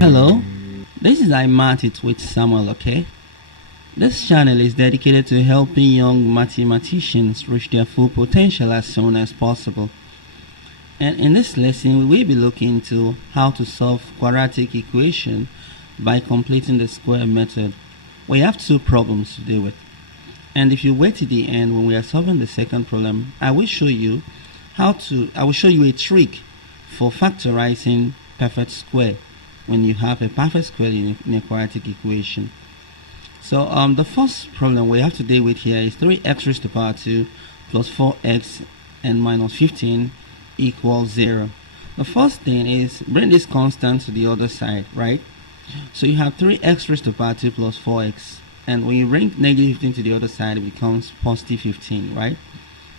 Hello, this is iMathit with Samuel, okay? This channel is dedicated to helping young mathematicians reach their full potential as soon as possible. And in this lesson, we will be looking into how to solve quadratic equation by completing the square method. We have two problems to deal with. And if you wait to the end when we are solving the second problem, I will show you a trick for factorizing perfect square when you have a perfect square in a quadratic equation. So the first problem we have to deal with here is 3x raised to the power 2 plus 4x and minus 15 equals 0. The first thing is bring this constant to the other side, right? So you have 3x raised to the power 2 plus 4x, and when you bring negative 15 to the other side, it becomes positive 15, right?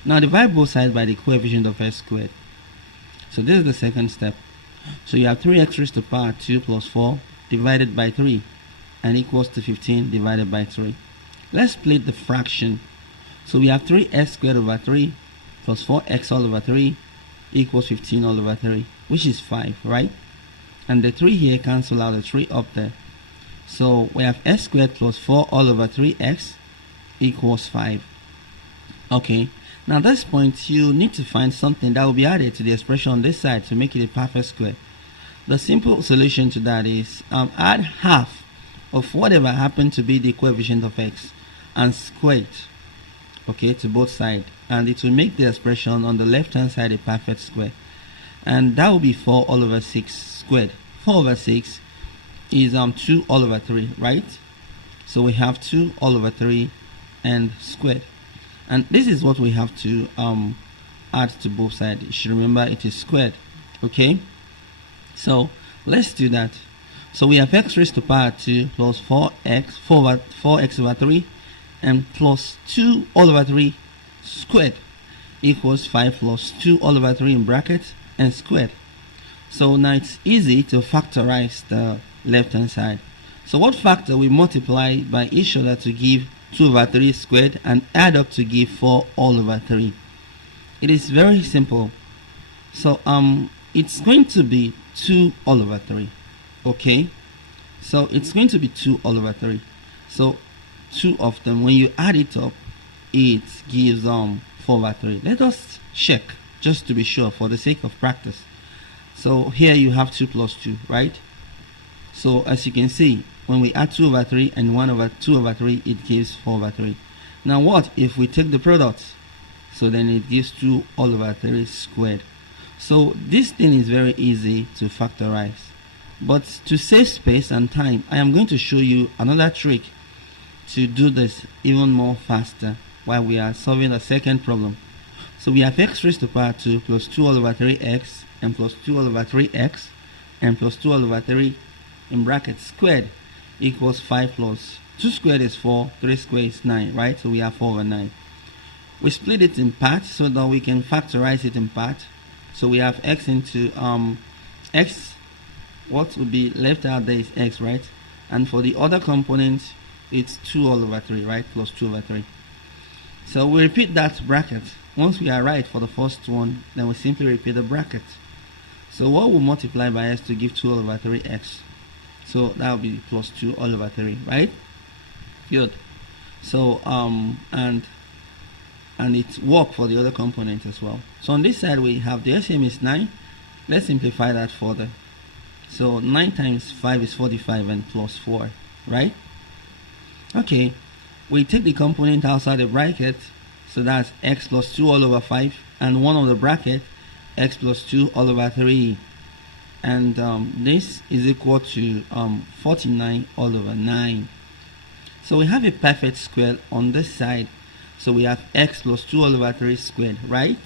Now divide both sides by the coefficient of x squared. So this is the second step. So you have 3x raised to the power 2 plus 4 divided by 3 and equals to 15 divided by 3. Let's split the fraction. So we have 3x squared over 3 plus 4x all over 3 equals 15 all over 3, which is 5, right? And the 3 here cancel out the 3 up there. So we have x squared plus 4 all over 3x equals 5. Okay, now at this point you need to find something that will be added to the expression on this side to make it a perfect square. The simple solution to that is add half of whatever happened to be the coefficient of x and square it, okay, to both sides, and it will make the expression on the left hand side a perfect square, and that will be 4 all over 6 squared. 4 over 6 is 2 all over 3, right? So we have 2 all over 3 and squared, and this is what we have to add to both sides. You should remember it is squared, okay? So let's do that. So we have x raised to the power 2 plus 4x over 3 and plus 2 all over 3 squared equals 5 plus 2 all over 3 in brackets and squared. So now it's easy to factorize the left hand side. So what factor we multiply by each other to give 2 over 3 squared and add up to give 4 all over 3? It is very simple. So it's going to be 2 all over 3. Okay, so it's going to be 2 all over 3. So 2 of them, when you add it up, it gives 4 over 3. Let us check just to be sure for the sake of practice. So here you have 2 plus 2, right? So as you can see, when we add 2 over 3 and 1 over 2 over 3, it gives 4 over 3. Now what if we take the product? So then it gives 2 all over 3 squared. So this thing is very easy to factorize. But to save space and time, I am going to show you another trick to do this even more faster while we are solving the second problem. So we have x raised to the power 2 plus 2 all over 3x and plus 2 all over 3x and plus 2 all over 3 in brackets squared equals 5 plus 2 squared is 4, 3 squared is 9, right? So we have 4 over 9. We split it in parts so that we can factorize it in part. So we have x into x. What would be left out there is x, right? And for the other component, it's 2 all over 3, right? Plus 2 over 3. So we repeat that bracket. Once we are right for the first one, then we simply repeat the bracket. So what will multiply by x to give 2 all over 3x? So that will be plus 2 all over 3, right? Good. So and it work for the other component as well. So on this side we have the LCM is 9. Let's simplify that further. So 9 times 5 is 45 and plus 4, right? Okay, we take the component outside the bracket, so that's x plus 2 all over 5 and 1 of the bracket, x plus 2 all over 3. And this is equal to 49 all over 9. So we have a perfect square on this side. So we have x plus 2 all over 3 squared, right?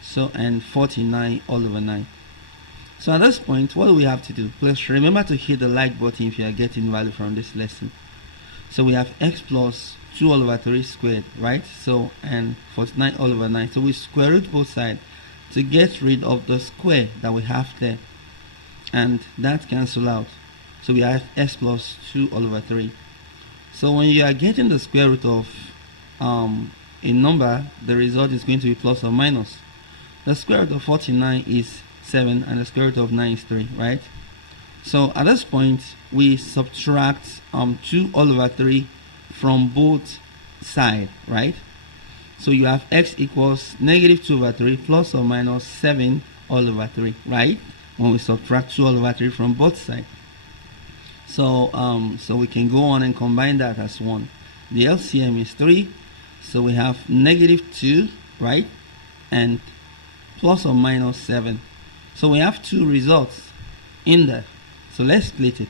So and 49 all over 9. So at this point, what do we have to do? Please remember to hit the like button if you are getting value from this lesson. So we have x plus 2 all over 3 squared, right? So and 49 all over 9. So we square root both sides to get rid of the square that we have there, and that cancel out. So we have x plus 2 all over 3. So when you are getting the square root of a number, the result is going to be plus or minus. The square root of 49 is 7 and the square root of 9 is 3, right? So at this point we subtract 2 all over 3 from both sides, right? So you have x equals negative 2 over 3 plus or minus 7 all over 3, right? When we subtract 2 all over 3 from both sides. So so we can go on and combine that as 1. The LCM is 3. So we have negative 2, right? And plus or minus 7. So we have two results in there. So let's split it.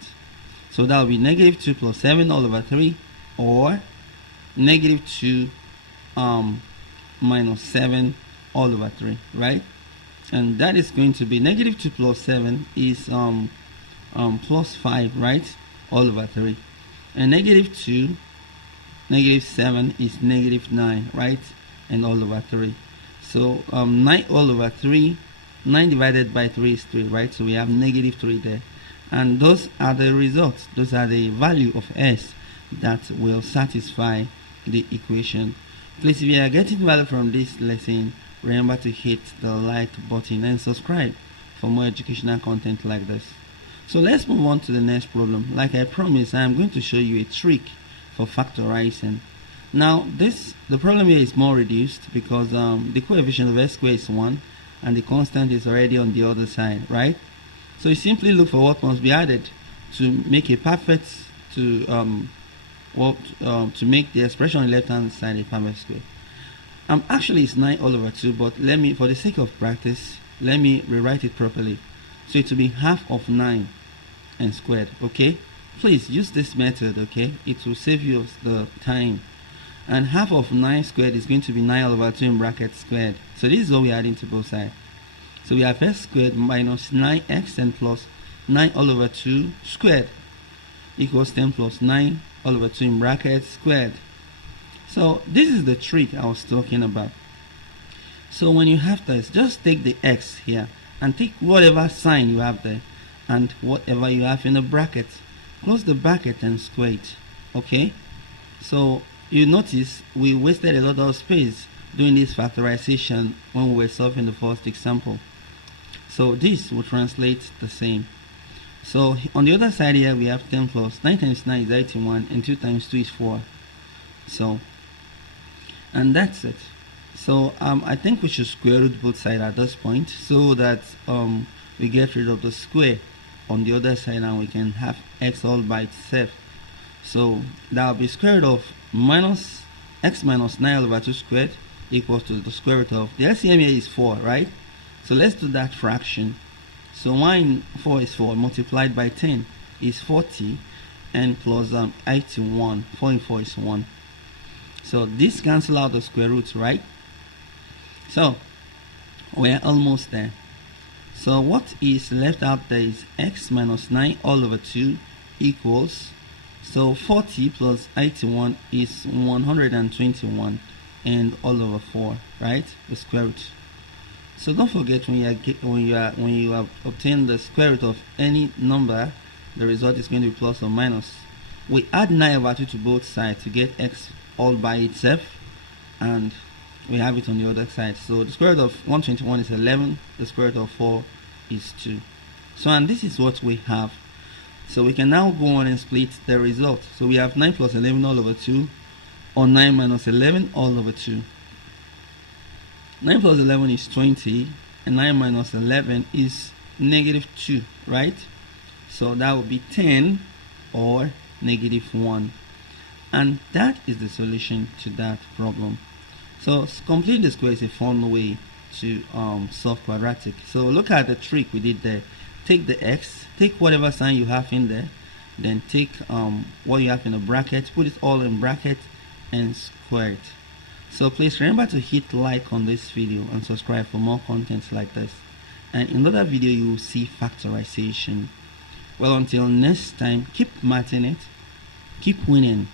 So that will be negative 2 plus 7 all over 3, or negative 2 minus 7 all over 3, right? And that is going to be negative 2 plus 7 is plus 5, right? All over 3. And negative 2, negative 7 is negative 9, right? And all over 3. So 9 all over 3, 9 divided by 3 is 3, right? So we have negative 3 there. And those are the results. Those are the value of S that will satisfy the equation. Please, if you are getting value from this lesson, remember to hit the like button and subscribe for more educational content like this. So let's move on to the next problem. Like I promised, I am going to show you a trick for factorizing. Now the problem here is more reduced because the coefficient of s squared is 1 and the constant is already on the other side, right? So you simply look for what must be added to make a perfect to make the expression on the left hand side a perfect square. Actually it's 9 all over 2, but let me, for the sake of practice, let me rewrite it properly. So it will be half of 9 and squared, okay? Please use this method, okay? It will save you the time. And half of 9 squared is going to be 9 all over 2 in bracket squared. So this is what we're adding to both sides. So we have s squared minus 9x and plus 9 all over 2 squared equals 10 plus 9 all over 2 in bracket squared. So this is the trick I was talking about. So when you have this, just take the x here and take whatever sign you have there and whatever you have in the bracket, close the bracket and square it, okay? So you notice we wasted a lot of space doing this factorization when we were solving the first example. So this will translate the same. So on the other side here we have 10 plus 9 times 9 is 81 and 2 times 2 is 4. So, and that's it. So I think we should square root both sides at this point so that we get rid of the square on the other side and we can have x all by itself. So that will be square root of minus x minus 9 all over 2 squared equals to the square root of, the LCM here is 4, right? So let's do that fraction. So 1 in 4 is 4 multiplied by 10 is 40 and plus 81. 4 in 4 is 1. So this cancel out the square roots, right? So we're almost there. So what is left out there is x minus 9 all over 2 equals, so 40 plus 81 is 121 and all over 4, right? The square root. So don't forget, when you have obtained the square root of any number, the result is going to be plus or minus. We add 9 over 2 to both sides to get x all by itself, and we have it on the other side. So the square root of 121 is 11, the square root of 4 is 2. So, and this is what we have. So we can now go on and split the result. So we have 9 plus 11 all over 2, or 9 minus 11 all over 2. 9 plus 11 is 20, and 9 minus 11 is negative 2, right? So that would be 10 or negative 1. And that is the solution to that problem. So complete the square is a fun way to solve quadratic. So look at the trick we did there. Take the x, take whatever sign you have in there, then take what you have in a bracket, put it all in bracket and square it. So please remember to hit like on this video and subscribe for more contents like this. And in another video you will see factorization. Well, until next time, keep mathing it, keep winning.